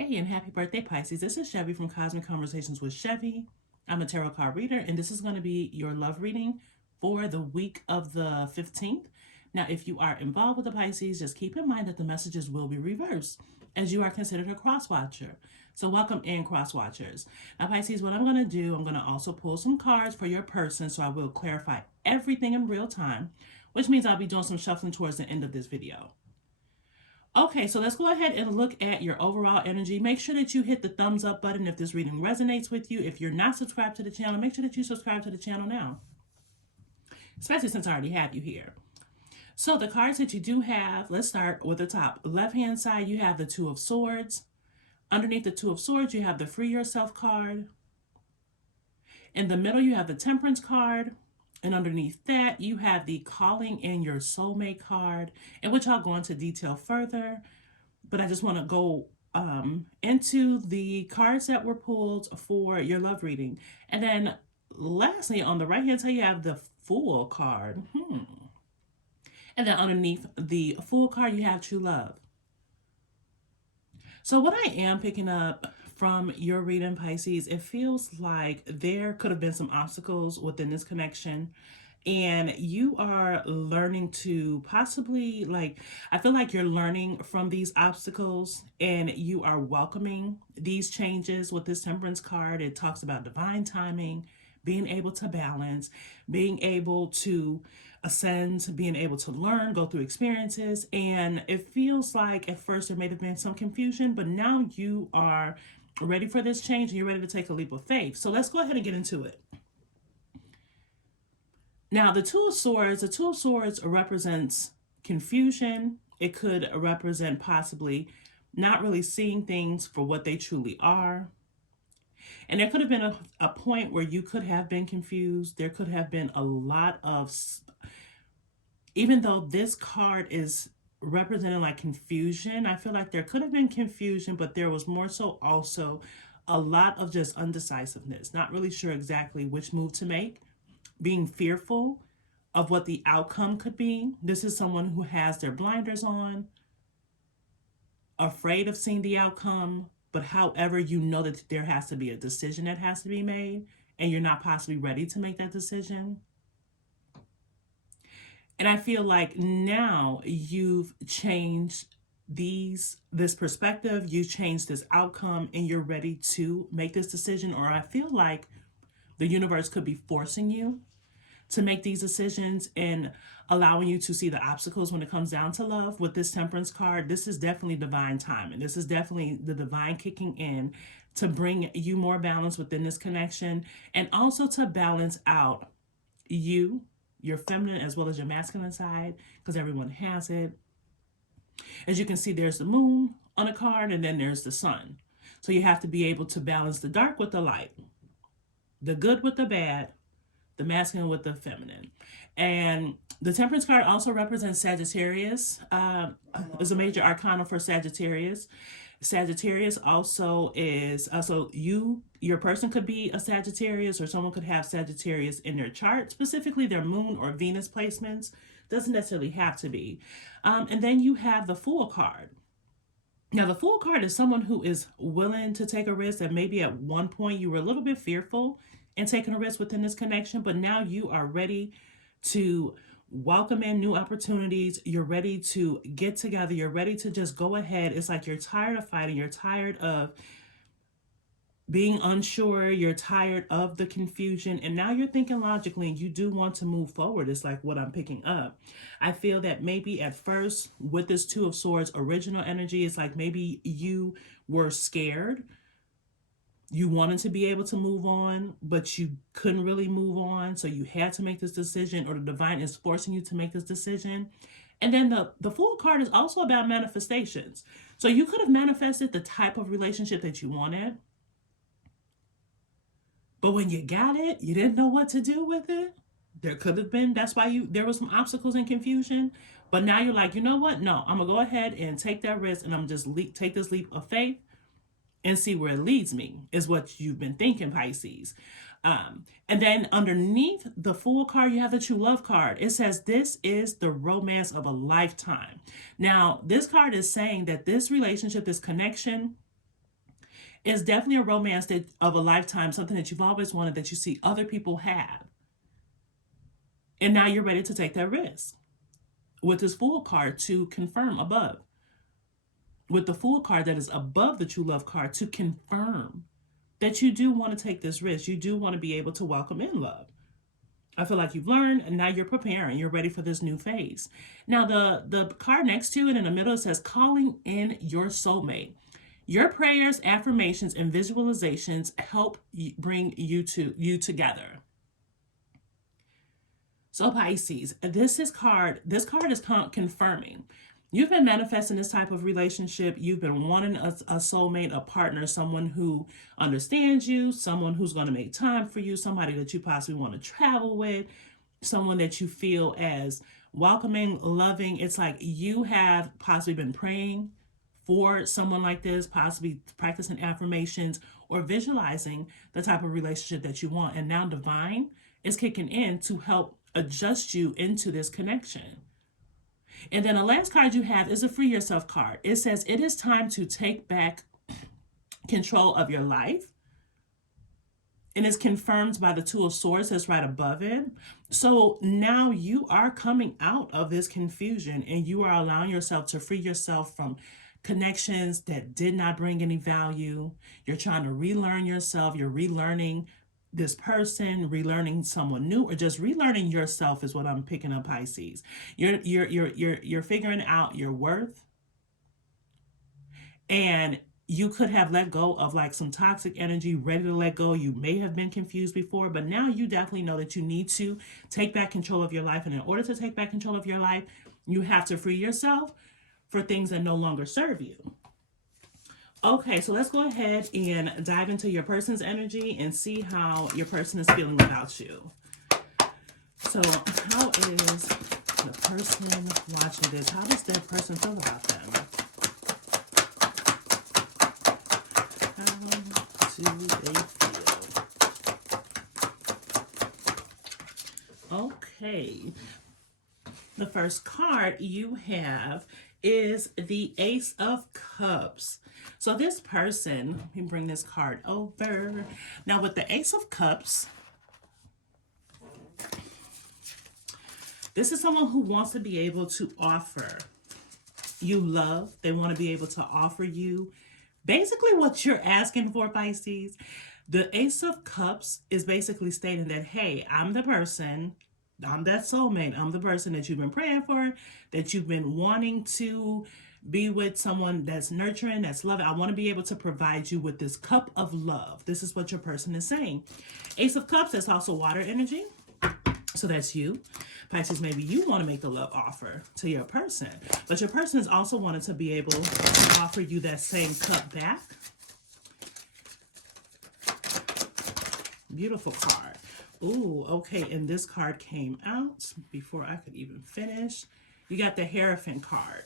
Hey, and happy birthday, Pisces. This is Chevy from Cosmic Conversations with Chevy. I'm a tarot card reader, and this is going to be your love reading for the week of the 15th. Now, if you are involved with the Pisces, just keep in mind that the messages will be reversed, as you are considered a cross watcher. So, welcome in, cross watchers. Now, Pisces, what I'm going to do, I'm going to also pull some cards for your person, so I will clarify everything in real time, which means I'll be doing some shuffling towards the end of this video. Okay, so let's go ahead and look at your overall energy. Make sure that you hit the thumbs up button if this reading resonates with you. If you're not subscribed to the channel, make sure that you subscribe to the channel now, especially since I already have you here. So the cards that you do have, let's start with the top. Left-hand side, you have the Two of Swords. Underneath the Two of Swords, you have the Free Yourself card. In the middle, you have the Temperance card. And underneath that, you have the Calling in Your Soulmate card, in which I'll go into detail further. But I just want to go into the cards that were pulled for your love reading. And then lastly, on the right-hand side, you have the Fool card. And then underneath the Fool card, you have True Love. So what I am picking up from your reading, Pisces, it feels like there could have been some obstacles within this connection, and you are learning to possibly, I feel like you're learning from these obstacles and you are welcoming these changes. With this Temperance card, it talks about divine timing, being able to balance, being able to ascend, being able to learn, go through experiences. And it feels like at first there may have been some confusion, but now you are ready for this change and you're ready to take a leap of faith. So let's go ahead and get into it. Now, the Two of Swords represents confusion. It could represent possibly not really seeing things for what they truly are. And there could have been a point where you could have been confused. There could have been a lot of, even though this card is representing like confusion, I feel like there could have been confusion, but there was more so also a lot of just undecisiveness, not really sure exactly which move to make, being fearful of what the outcome could be. This is someone who has their blinders on, afraid of seeing the outcome, but however, you know that there has to be a decision that has to be made, and you're not possibly ready to make that decision. And I feel like now you've changed this perspective, you changed this outcome, and you're ready to make this decision. Or I feel like the universe could be forcing you to make these decisions and allowing you to see the obstacles when it comes down to love. With this Temperance card, this is definitely divine timing. This is definitely the divine kicking in to bring you more balance within this connection, and also to balance out you, your feminine as well as your masculine side, because everyone has it. As you can see, there's the moon on a card, and then there's the sun. So you have to be able to balance the dark with the light, the good with the bad, the masculine with the feminine. And the Temperance card also represents Sagittarius. Is a major arcana for Sagittarius. Sagittarius also is, so your person could be a Sagittarius, or someone could have Sagittarius in their chart, specifically their moon or Venus placements. Doesn't necessarily have to be. And then you have the Fool card. Now, the Fool card is someone who is willing to take a risk that maybe at one point you were a little bit fearful in taking a risk within this connection, but now you are ready to welcome in new opportunities. You're ready to get together. You're ready to just go ahead. It's like you're tired of fighting. You're tired of being unsure. You're tired of the confusion. And now you're thinking logically, and you do want to move forward. It's like what I'm picking up. I feel that maybe at first with this Two of Swords original energy, it's like maybe you were scared. You wanted to be able to move on, but you couldn't really move on. So you had to make this decision, or the divine is forcing you to make this decision. And then the Fool card is also about manifestations. So you could have manifested the type of relationship that you wanted, but when you got it, you didn't know what to do with it. There could have been, that's why there was some obstacles and confusion. But now you're like, you know what? No, I'm going to go ahead and take that risk, and I'm just take this leap of faith and see where it leads me, is what you've been thinking, Pisces. And then underneath the Fool card, you have the True Love card. It says, this is the romance of a lifetime. Now, this card is saying that this relationship, this connection, It's definitely a romance that of a lifetime, something that you've always wanted that you see other people have. And now you're ready to take that risk with this Fool card to confirm above. With the Fool card that is above the True Love card to confirm that you do want to take this risk. You do want to be able to welcome in love. I feel like you've learned and now you're preparing. You're ready for this new phase. Now the card next to it in the middle, it says calling in your soulmate. Your prayers, affirmations, and visualizations help bring you together. So Pisces, this card is confirming. You've been manifesting this type of relationship. You've been wanting a soulmate, a partner, someone who understands you, someone who's going to make time for you, somebody that you possibly want to travel with, someone that you feel as welcoming, loving. It's like you have possibly been praying for someone like this, possibly practicing affirmations or visualizing the type of relationship that you want. And now divine is kicking in to help adjust you into this connection. And then the last card you have is a Free Yourself card. It says it is time to take back control of your life. And it's confirmed by the Two of Swords that's right above it. So now you are coming out of this confusion and you are allowing yourself to free yourself from connections that did not bring any value. You're trying to relearn yourself. You're relearning this person, relearning someone new, or just relearning yourself is what I'm picking up, Pisces. You're figuring out your worth, and you could have let go of like some toxic energy, ready to let go. You may have been confused before, but now you definitely know that you need to take back control of your life. And in order to take back control of your life, you have to free yourself for things that no longer serve you. Okay, so let's go ahead and dive into your person's energy and see how your person is feeling about you. So how is the person watching this? How does their person feel about them? How do they feel? Okay. The first card you have is the Ace of Cups. So this person, let me bring this card over. Now with the Ace of Cups, this is someone who wants to be able to offer you love. They want to be able to offer you basically what you're asking for, Pisces. The Ace of Cups is basically stating that, hey, I'm the person, I'm that soulmate, I'm the person that you've been praying for, that you've been wanting to be with, someone that's nurturing, that's loving. I want to be able to provide you with this cup of love. This is what your person is saying. Ace of Cups, that's also water energy. So that's you. Pisces, maybe you want to make the love offer to your person, but your person is also wanting to be able to offer you that same cup back. Beautiful card. Ooh, okay, and this card came out before I could even finish. You got the Hierophant card.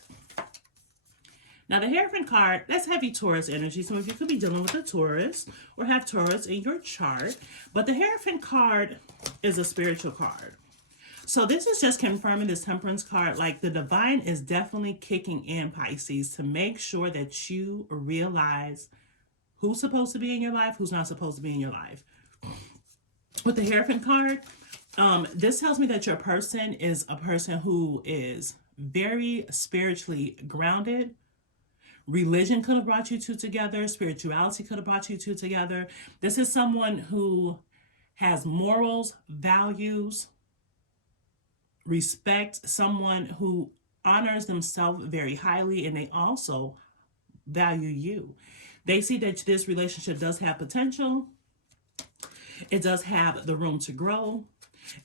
Now, the Hierophant card, that's heavy Taurus energy. Some of you could be dealing with a Taurus or have Taurus in your chart. But the Hierophant card is a spiritual card. So this is just confirming this Temperance card. Like the divine is definitely kicking in, Pisces, to make sure that you realize who's supposed to be in your life, who's not supposed to be in your life. With the Hierophant card, this tells me that your person is a person who is very spiritually grounded. Religion could have brought you two together. Spirituality could have brought you two together. This is someone who has morals, values, respect, someone who honors themselves very highly, and they also value you. They see that this relationship does have potential. It does have the room to grow.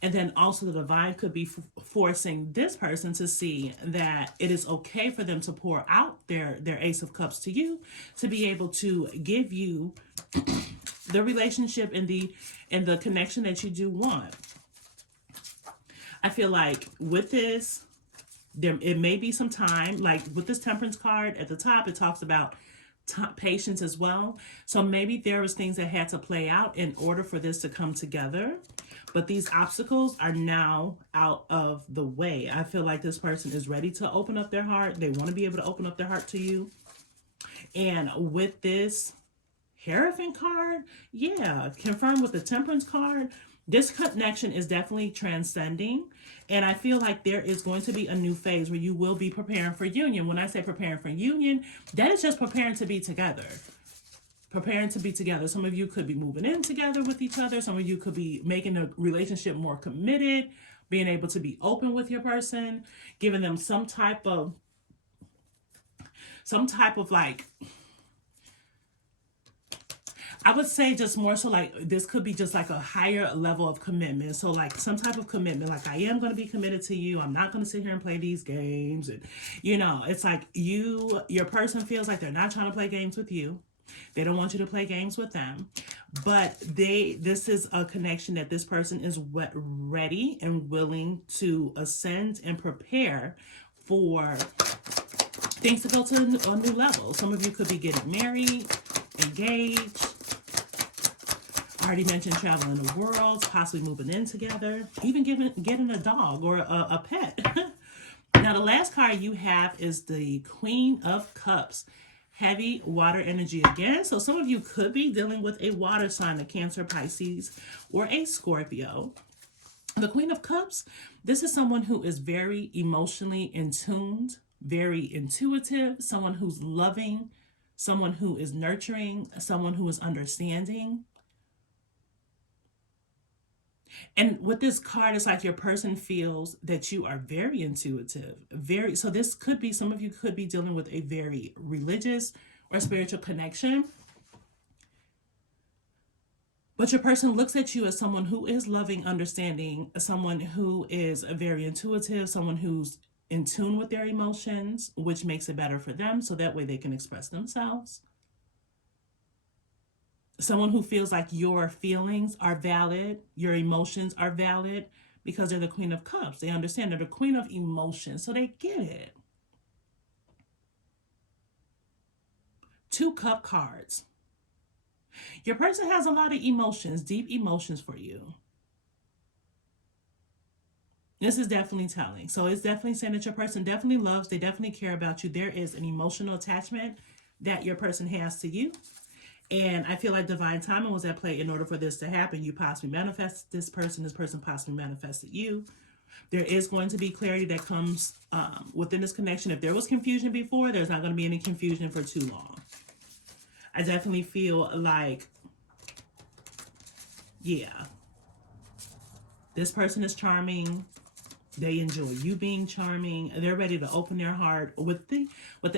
And then also the divine could be forcing this person to see that it is okay for them to pour out their Ace of Cups to you, to be able to give you the relationship and the connection that you do want. I feel like with this, it may be some time, like with this Temperance card at the top, it talks about patience as well. So maybe there was things that had to play out in order for this to come together. But these obstacles are now out of the way. I feel like this person is ready to open up their heart. They want to be able to open up their heart to you. And with this Hierophant card, yeah, confirmed with the Temperance card. This connection is definitely transcending. And I feel like there is going to be a new phase where you will be preparing for union. When I say preparing for union, that is just preparing to be together. Preparing to be together. Some of you could be moving in together with each other. Some of you could be making a relationship more committed, being able to be open with your person, giving them some type of like, I would say just more so like this could be just like a higher level of commitment. So like some type of commitment, like I am going to be committed to you. I'm not going to sit here and play these games. And it's like your person feels like they're not trying to play games with you. They don't want you to play games with them. But this is a connection that this person is ready and willing to ascend and prepare for things to go to a new level. Some of you could be getting married, engaged. I already mentioned traveling the world, possibly moving in together, even getting a dog or a pet. Now, the last card you have is the Queen of Cups. Heavy water energy again. So some of you could be dealing with a water sign, a Cancer, Pisces, or a Scorpio. The Queen of Cups, this is someone who is very emotionally in tuned, very intuitive, someone who's loving, someone who is nurturing, someone who is understanding. And with this card, it's like your person feels that you are very intuitive, so this could be, some of you could be dealing with a very religious or spiritual connection. But your person looks at you as someone who is loving, understanding, someone who is very intuitive, someone who's in tune with their emotions, which makes it better for them so that way they can express themselves. Someone who feels like your feelings are valid, your emotions are valid, because they're the Queen of Cups. They understand they're the Queen of Emotions, so they get it. 2 cup cards. Your person has a lot of emotions, deep emotions for you. This is definitely telling. So it's definitely saying that your person definitely loves, they definitely care about you. There is an emotional attachment that your person has to you. And I feel like divine timing was at play in order for this to happen. You possibly manifested this person possibly manifested you. There is going to be clarity that comes within this connection. If there was confusion before, there's not going to be any confusion for too long. I definitely feel like, yeah, this person is charming. They enjoy you being charming. They're ready to open their heart. With the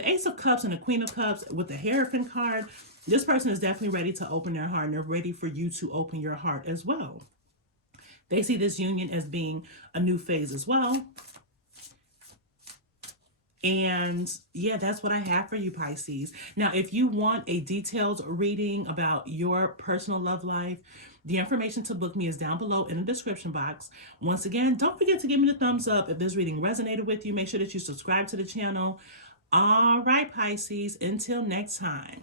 Ace of Cups and the Queen of Cups, with the Hierophant card, this person is definitely ready to open their heart, and they're ready for you to open your heart as well. They see this union as being a new phase as well. And yeah, that's what I have for you, Pisces. Now, if you want a detailed reading about your personal love life, the information to book me is down below in the description box. Once again, don't forget to give me the thumbs up if this reading resonated with you. Make sure that you subscribe to the channel. All right, Pisces, until next time.